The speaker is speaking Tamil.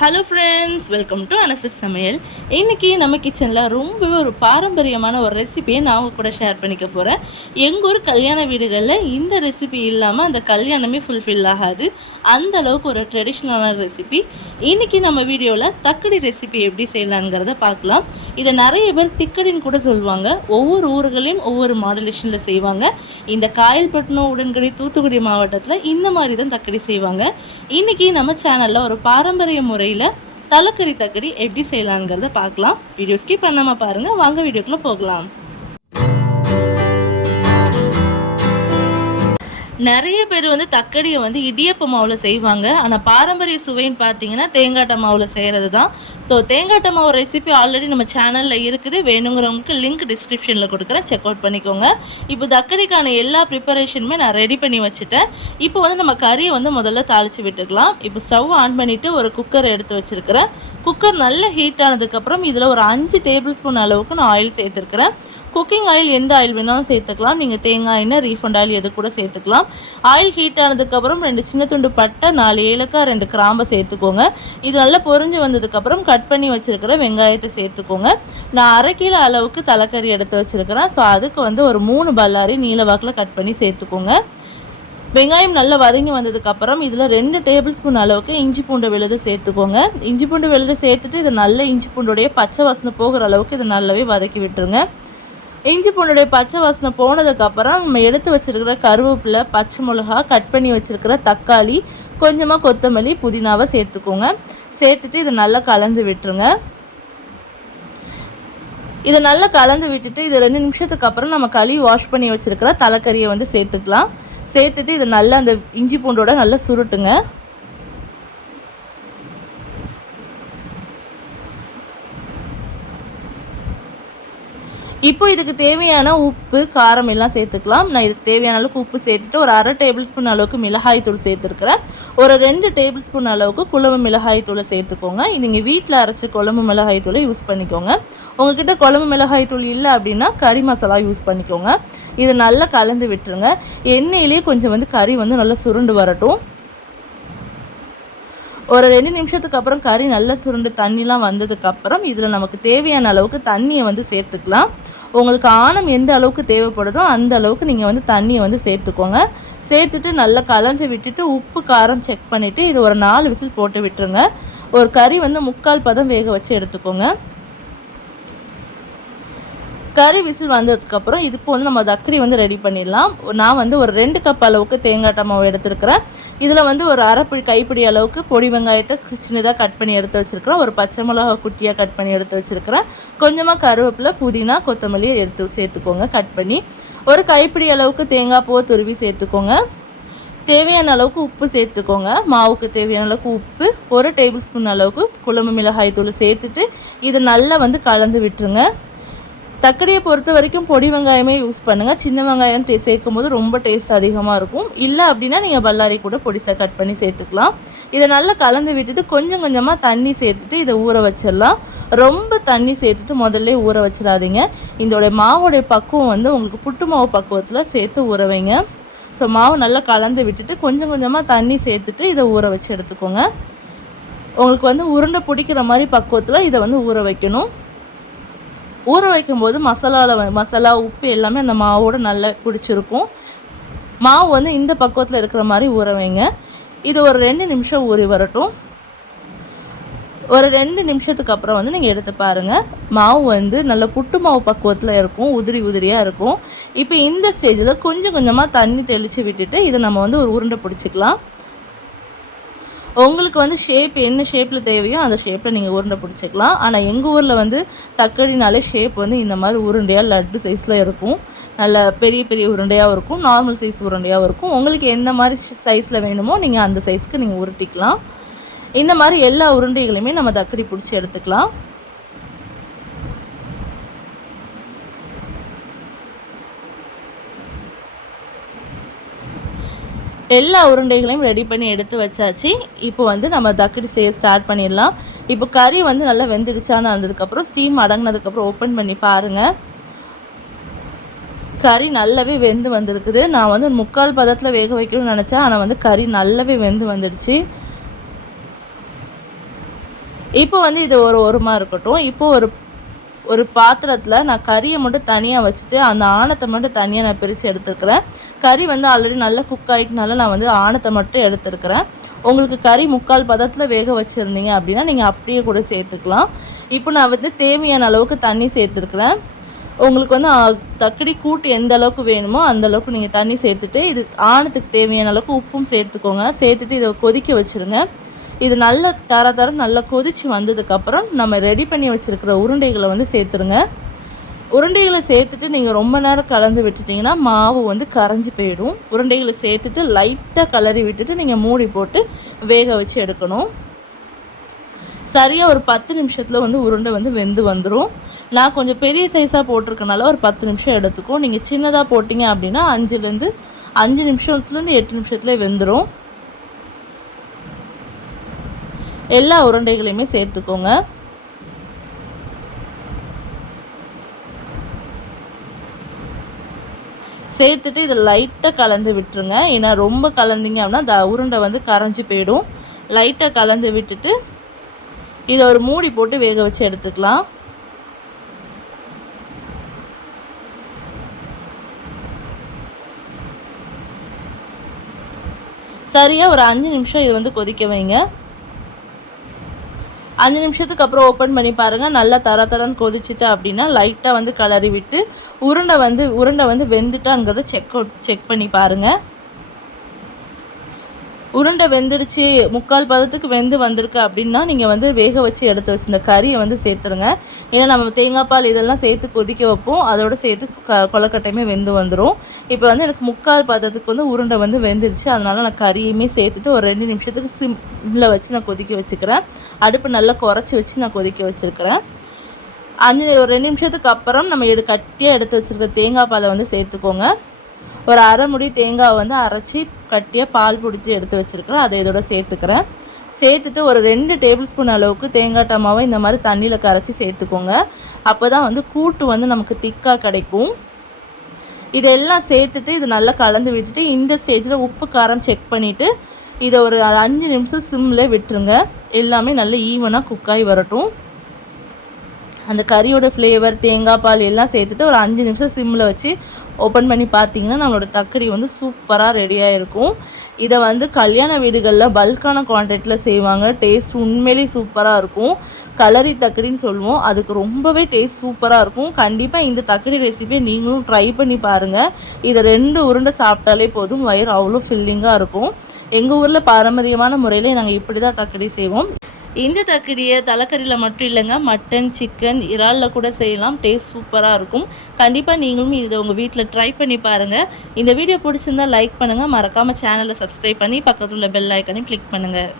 ஹலோ ஃப்ரெண்ட்ஸ் வெல்கம் டு அனஃபிஸ் சமையல் இன்றைக்கி நம்ம கிச்சனில் ரொம்பவே ஒரு பாரம்பரியமான ஒரு ரெசிபியை நான் உங்கள் கூட ஷேர் பண்ணிக்க போகிறேன் எங்கள் ஊர் கல்யாண வீடுகளில் இந்த ரெசிபி இல்லாமல் அந்த கல்யாணமே ஃபுல்ஃபில் ஆகாது. அந்த அளவுக்கு ஒரு ட்ரெடிஷ்னலான ரெசிபி இன்றைக்கி நம்ம வீடியோவில் தக்கடி ரெசிபி எப்படி செய்யலாங்கிறத பார்க்கலாம். இதை நிறைய பேர் திக்கடின்னு கூட சொல்லுவாங்க. ஒவ்வொரு ஊர்களையும் ஒவ்வொரு மாடுலேஷனில் செய்வாங்க. இந்த காயல்பட்டினம் உடன்கடி தூத்துக்குடி மாவட்டத்தில் இந்த மாதிரி தான் தக்கடி செய்வாங்க. இன்றைக்கி நம்ம சேனலில் ஒரு பாரம்பரிய முறை முறையில் தலைக்கறி தக்கடி எப்படி செய்யலாங்கிறத பார்க்கலாம். வீடியோ ஸ்கிப் பண்ணாமல் பாருங்கள் வாங்க வீடியோக்குள்ளே போகலாம். நிறைய பேர் வந்து தக்கடியை வந்து இடியப்ப மாவில் செய்வாங்க. ஆனால் பாரம்பரிய சுவைன்னு பார்த்தீங்கன்னா தேங்காட்ட மாவில் செய்கிறது தான் ஸோ தேங்காட்ட மாவு ரெசிபி ஆல்ரெடி நம்ம சேனலில் இருக்குது. வேணுங்கிறவங்களுக்கு லிங்க் டிஸ்கிரிப்ஷனில் கொடுக்குறேன். செக் அவுட் பண்ணிக்கோங்க. இப்போ தக்கடிக்கான எல்லா ப்ரிப்பரேஷனுமே நான் ரெடி பண்ணி வச்சுட்டேன். இப்போ வந்து நம்ம கறியை வந்து முதல்ல தாளித்து விட்டுக்கலாம். இப்போ ஸ்டவ் ஆன் பண்ணிவிட்டு ஒரு குக்கர் எடுத்து வச்சுருக்கிறேன். குக்கர் நல்ல ஹீட் ஆனதுக்கப்புறம் இதில் ஒரு அஞ்சு டேபிள் ஸ்பூன் அளவுக்கு நான் ஆயில் சேர்த்துருக்குறேன். குக்கிங் ஆயில் எந்த ஆயில் வேணாலும் சேர்த்துக்கலாம். நீங்கள் தேங்காய் எண்ணெய் ரீஃபண்ட் ஆயில் எது கூட சேர்த்துக்கலாம். ஆயில் ஹீட் ஆனதுக்கப்புறம் ரெண்டு சின்ன துண்டு பட்டை நாலு ஏலக்காய் ரெண்டு கிராம்பை சேர்த்துக்கோங்க. இது நல்லா பொறிஞ்சு வந்ததுக்கப்புறம் கட் பண்ணி வச்சுருக்கிற வெங்காயத்தை சேர்த்துக்கோங்க. நான் அரை கிலோ அளவுக்கு தலைக்கறி எடுத்து வச்சுருக்கிறேன். ஸோ அதுக்கு வந்து ஒரு மூணு பல்லாரி நீலவாக்கில் கட் பண்ணி சேர்த்துக்கோங்க. வெங்காயம் நல்லா வதங்கி வந்ததுக்கப்புறம் இதில் ரெண்டு டேபிள் ஸ்பூன் அளவுக்கு இஞ்சி பூண்டு விழுது சேர்த்துக்கோங்க. இஞ்சி பூண்டு விழுது சேர்த்துட்டு இது நல்ல இஞ்சி பூண்டுடைய பச்சை வசனம் போகிற அளவுக்கு இது நல்லாவே வதக்கி விட்டுருங்க. இஞ்சி பூண்டுடைய பச்சை வாசனை போனதுக்கப்புறம் நம்ம எடுத்து வச்சிருக்கிற கருவேப்பிலை பச்சை மிளகா கட் பண்ணி வச்சிருக்கிற தக்காளி கொஞ்சமாக கொத்தமல்லி புதினாவை சேர்த்துக்கோங்க. சேர்த்துட்டு இதை நல்லா கலந்து விட்டுருங்க. இதை நல்லா கலந்து விட்டுட்டு இது ரெண்டு நிமிஷத்துக்கு அப்புறம் நம்ம கழுவி வாஷ் பண்ணி வச்சிருக்கிற தலைக்கறியை வந்து சேர்த்துக்கலாம். சேர்த்துட்டு இது நல்லா அந்த இஞ்சி பூண்டோட நல்லா சுருட்டுங்க. இப்போ இதுக்கு தேவையான உப்பு காரம் எல்லாம் சேர்த்துக்கலாம். நான் இதுக்கு தேவையான அளவுக்கு உப்பு சேர்த்துட்டு ஒரு அரை டேபிள் ஸ்பூன் அளவுக்கு மிளகாய் தூள் சேர்த்துருக்குறேன். ஒரு ரெண்டு டேபிள் ஸ்பூன் அளவுக்கு குழம்பு மிளகாய் தூளை சேர்த்துக்கோங்க. நீங்கள் வீட்டில் அரைச்ச குழம்பு மிளகாய் தூளை யூஸ் பண்ணிக்கோங்க. உங்ககிட்ட குழம்பு மிளகாய் தூள் இல்லை அப்படின்னா கறி மசாலா யூஸ் பண்ணிக்கோங்க. இதை நல்லா கலந்து விட்டுருங்க. எண்ணெயிலே கொஞ்சம் வந்து கறி வந்து நல்லா சுருண்டு வரட்டும். ஒரு ரெண்டு நிமிஷத்துக்கு அப்புறம் கறி நல்லா சுருண்டு தண்ணிலாம் வந்ததுக்கப்புறம் இதில் நமக்கு தேவையான அளவுக்கு தண்ணியை வந்து சேர்த்துக்கலாம். உங்களுக்கு ஆணம் எந்த அளவுக்கு தேவைப்படுதோ அந்த அளவுக்கு நீங்கள் வந்து தண்ணியை வந்து சேர்த்துக்கோங்க. சேர்த்துட்டு நல்லா கலந்து விட்டுட்டு உப்பு காரம் செக் பண்ணிவிட்டு இது ஒரு நாலு விசில் போட்டு விட்டுருங்க. ஒரு கறி வந்து முக்கால் பதம் வேக வச்சு எடுத்துக்கோங்க. கறி விசில் வந்ததுக்கப்புறம் இதுக்கு வந்து நம்ம தக்கடி வந்து ரெடி பண்ணிடலாம். நான் வந்து ஒரு ரெண்டு கப் அளவுக்கு தேங்காய் மாவு எடுத்துருக்கிறேன். இதில் வந்து ஒரு அரைப்பிடி கைப்பிடி அளவுக்கு பொடி வெங்காயத்தை சின்னதாக கட் பண்ணி எடுத்து வச்சுருக்கிறேன். ஒரு பச்சை மிளகா குட்டியாக கட் பண்ணி எடுத்து வச்சுருக்கிறேன். கொஞ்சமாக கருவேப்பிலை புதினா கொத்தமல்லி எடுத்து சேர்த்துக்கோங்க கட் பண்ணி. ஒரு கைப்பிடி அளவுக்கு தேங்காய் பூவை துருவி சேர்த்துக்கோங்க. தேவையான அளவுக்கு உப்பு சேர்த்துக்கோங்க. மாவுக்கு தேவையான அளவுக்கு உப்பு ஒரு டேபிள் ஸ்பூன் அளவுக்கு குழம்பு மிளகாய் தூள் சேர்த்துட்டு இது நல்லா வந்து கலந்து விட்டுருங்க. தக்கடியை பொறுத்த வரைக்கும் பொடி வெங்காயமே யூஸ் பண்ணுங்கள் சின்ன வெங்காயம் டே சேர்க்கும் போது ரொம்ப டேஸ்ட் அதிகமாக இருக்கும். இல்லை அப்படின்னா நீங்கள் பல்லாரி கூட பொடிசாக கட் பண்ணி சேர்த்துக்கலாம். இதை நல்லா கலந்து விட்டுட்டு கொஞ்சம் கொஞ்சமாக தண்ணி சேர்த்துட்டு இதை ஊற வச்சிடலாம். ரொம்ப தண்ணி சேர்த்துட்டு முதல்ல ஊற வச்சிடாதீங்க. இதோடைய மாவோடைய பக்குவம் வந்து உங்களுக்கு புட்டு மாவு பக்குவத்தில் சேர்த்து ஊற வைங்க. ஸோ மாவு நல்லா கலந்து விட்டுட்டு கொஞ்சம் கொஞ்சமாக தண்ணி சேர்த்துட்டு இதை ஊற வச்சு எடுத்துக்கோங்க. உங்களுக்கு வந்து உருண்டை பிடிக்கிற மாதிரி பக்குவத்தில் இதை வந்து ஊற வைக்கணும். ஊற வைக்கும்போது மசாலாவில் மசாலா உப்பு எல்லாமே அந்த மாவோடு நல்லா பிடிச்சிருக்கும். மாவு வந்து இந்த பக்குவத்தில் இருக்கிற மாதிரி ஊற வைங்க. இது ஒரு ரெண்டு நிமிஷம் ஊறி வரட்டும். ஒரு ரெண்டு நிமிஷத்துக்கு அப்புறம் வந்து நீங்கள் எடுத்து பாருங்கள் மாவு வந்து நல்ல புட்டு மாவு பக்குவத்தில் இருக்கும் உதிரி உதிரியாக இருக்கும். இப்போ இந்த ஸ்டேஜில் கொஞ்சம் கொஞ்சமாக தண்ணி தெளித்து விட்டுட்டு இதை நம்ம வந்து ஒரு உருண்டை பிடிச்சிக்கலாம். உங்களுக்கு வந்து ஷேப் என்ன ஷேப்பில் தேவையோ அந்த ஷேப்பில் நீங்கள் உருண்டை பிடிச்சிக்கலாம். ஆனால் எங்கள் ஊரில் வந்து தக்கடினாலே ஷேப் வந்து இந்த மாதிரி உருண்டையாக லட்டு சைஸில் இருக்கும். நல்ல பெரிய பெரிய உருண்டையாகவும் இருக்கும். நார்மல் சைஸ் உருண்டையாகவும் இருக்கும். உங்களுக்கு எந்த மாதிரி சைஸில் வேணுமோ நீங்கள் அந்த சைஸ்க்கு நீங்கள் உருட்டிக்கலாம். இந்த மாதிரி எல்லா உருண்டைகளையுமே நம்ம தக்கடி பிடிச்சி எடுத்துக்கலாம். எல்லா உருண்டைகளையும் ரெடி பண்ணி எடுத்து வச்சாச்சு. இப்போ வந்து நம்ம தக்கடி செய்ய ஸ்டார்ட் பண்ணிடலாம். இப்போ கறி வந்து நல்லா வெந்துடுச்சான்னு வந்ததுக்கப்புறம் ஸ்டீம் அடங்கினதுக்கப்புறம் ஓப்பன் பண்ணி பாருங்கள் கறி நல்லாவே வெந்து வந்திருக்குது. நான் வந்து முக்கால் பதத்தில் வேக வைக்கணும்னு நினச்சேன். ஆனால் வந்து கறி நல்லாவே வெந்து வந்துடுச்சு. இப்போ வந்து இது ஒரு உரமாக இருக்கட்டும். இப்போ ஒரு ஒரு பாத்திரத்தில் நான் கறியை மட்டும் தனியாக வச்சுட்டு அந்த ஆணத்தை மட்டும் தனியாக நான் பிரித்து எடுத்துருக்கிறேன். கறி வந்து ஆல்ரெடி நல்லா குக் ஆகிட்டனால நான் வந்து ஆணத்தை மட்டும் எடுத்துருக்கிறேன். உங்களுக்கு கறி முக்கால் பதத்தில் வேக வச்சுருந்தீங்க அப்படின்னா நீங்கள் அப்படியே கூட சேர்த்துக்கலாம். இப்போ நான் வந்து தேவையான அளவுக்கு தண்ணி சேர்த்துருக்குறேன். உங்களுக்கு வந்து தக்கடி கூட்டு எந்த அளவுக்கு வேணுமோ அந்த அளவுக்கு நீங்கள் தண்ணி சேர்த்துட்டு இது ஆணத்துக்கு தேவையான அளவுக்கு உப்பும் சேர்த்துக்கோங்க. சேர்த்துட்டு இதை கொதிக்க வச்சுருங்க. இது நல்ல தர தர நல்லா கொதித்து வந்ததுக்கப்புறம் நம்ம ரெடி பண்ணி வச்சுருக்கிற உருண்டைகளை வந்து சேர்த்துருங்க. உருண்டைகளை சேர்த்துட்டு நீங்கள் ரொம்ப நேரம் கலந்து விட்டுட்டிங்கன்னா மாவு வந்து கரைஞ்சி போயிடும். உருண்டைகளை சேர்த்துட்டு லைட்டாக கலரி விட்டுட்டு நீங்கள் மூடி போட்டு வேக வச்சு எடுக்கணும். சரியாக ஒரு பத்து நிமிஷத்தில் வந்து உருண்டை வந்து வெந்து வந்துடும் நான் கொஞ்சம் பெரிய சைஸாக போட்டிருக்கனால ஒரு பத்து நிமிஷம் எடுத்துக்கும். நீங்கள் சின்னதாக போட்டிங்க அப்படின்னா அஞ்சுலேருந்து அஞ்சு நிமிஷத்துலேருந்து எட்டு நிமிஷத்துலேயே வெந்துடும் எல்லா உருண்டைகளையுமே சேர்த்துக்கோங்க. சேர்த்துட்டு இதை லைட்டாக கலந்து விட்டுருங்க. ஏன்னா ரொம்ப கலந்தீங்க அப்படின்னா அந்த உருண்டை வந்து கரைஞ்சி போயிடும். லைட்டாக கலந்து விட்டுட்டு இதை ஒரு மூடி போட்டு வேக வச்சு எடுத்துக்கலாம். சரியாக ஒரு அஞ்சு நிமிஷம் இது வந்து கொதிக்க வைங்க. அஞ்சு நிமிஷத்துக்கு அப்புறம் ஓப்பன் பண்ணி பாருங்கள் நல்லா தர தரன்னு கொதிச்சுட்டு அப்படின்னா லைட்டாக வந்து கலரி விட்டு உருண்டை வந்து உருண்டை வந்து வெந்துட்டாங்கிறத செக் அவுட் செக் பண்ணி பாருங்கள் உருண்டை வெந்துடுச்சு. முக்கால் பதத்துக்கு வெந்து வந்திருக்கு அப்படின்னா நீங்கள் வந்து வேக வச்சு எடுத்து வச்சுருந்த கறியை வந்து சேர்த்துருங்க. ஏன்னா நம்ம தேங்காய் பால் இதெல்லாம் சேர்த்து கொதிக்க வைப்போம். அதோடு சேர்த்து க கொலக்கட்டையுமே வெந்து வந்துடும் இப்போ வந்து எனக்கு முக்கால் பதத்துக்கு வந்து உருண்டை வந்து வெந்துடுச்சு. அதனால் நான் கறியுமே சேர்த்துட்டு ஒரு ரெண்டு நிமிஷத்துக்கு சிம் சிம்மில் வச்சு நான் கொதிக்க வச்சுக்கிறேன். அடுப்பு நல்லா குறைச்சி வச்சு நான் கொதிக்க வச்சுருக்கிறேன். அஞ்சு ஒரு ரெண்டு நிமிஷத்துக்கு அப்புறம் நம்ம எடு கட்டியாக எடுத்து வச்சுருக்க தேங்காய் பாலை வந்து சேர்த்துக்கோங்க. ஒரு அரை முடி தேங்காய் வந்து அரைச்சி கட்டியாக பால் பிடிச்சி எடுத்து வச்சுருக்கிறேன். அதை இதோட சேர்த்துக்கிறேன். சேர்த்துட்டு ஒரு ரெண்டு டேபிள் ஸ்பூன் அளவுக்கு தேங்காய் டமாவை இந்த மாதிரி தண்ணியில் கரைச்சி சேர்த்துக்கோங்க. அப்போ தான் வந்து கூட்டு வந்து நமக்கு திக்காக கிடைக்கும். இதெல்லாம் சேர்த்துட்டு இது நல்லா கலந்து விட்டுட்டு இந்த ஸ்டேஜில் உப்பு காரம் செக் பண்ணிவிட்டு இதை ஒரு அஞ்சு நிமிஷம் சிம்மில் விட்டுருங்க. எல்லாமே நல்ல ஈவனாக குக்காகி வரட்டும். அந்த கறியோட ஃப்ளேவர் தேங்காய் பால் எல்லாம் சேர்த்துட்டு ஒரு அஞ்சு நிமிஷம் சிம்மில் வச்சு ஓப்பன் பண்ணி பார்த்தீங்கன்னா நம்மளோட தக்கடி வந்து சூப்பராக ரெடியாக இருக்கும் இதை வந்து கல்யாண வீடுகளில் பல்கான குவான்டிட்டியில் செய்வாங்க. டேஸ்ட் உண்மையிலேயே சூப்பராக இருக்கும். கலரி தக்கடின்னு சொல்லுவோம். அதுக்கு ரொம்பவே டேஸ்ட் சூப்பராக இருக்கும். கண்டிப்பாக இந்த தக்கடி ரெசிபியை நீங்களும் ட்ரை பண்ணி பாருங்கள் இதை ரெண்டு உருண்டை சாப்பிட்டாலே போதும். வயிறு அவ்வளோ ஃபில்லிங்காக இருக்கும். எங்கள் ஊரில் பாரம்பரியமான முறையில் நாங்கள் இப்படி தான் தக்கடி செய்வோம். இந்த தக்கடியை தலைக்கறியில் மட்டும் இல்லைங்க மட்டன் சிக்கன் இறாலில் கூட செய்யலாம். டேஸ்ட் சூப்பராக இருக்கும். கண்டிப்பாக நீங்களும் இதை உங்கள் வீட்டில் ட்ரை பண்ணி பாருங்கள் இந்த வீடியோ பிடிச்சிருந்தால் லைக் பண்ணுங்கள் மறக்காமல் சேனலை சப்ஸ்கிரைப் பண்ணி பக்கத்தில் உள்ள பெல் ஐக்கனையும் கிளிக் பண்ணுங்கள்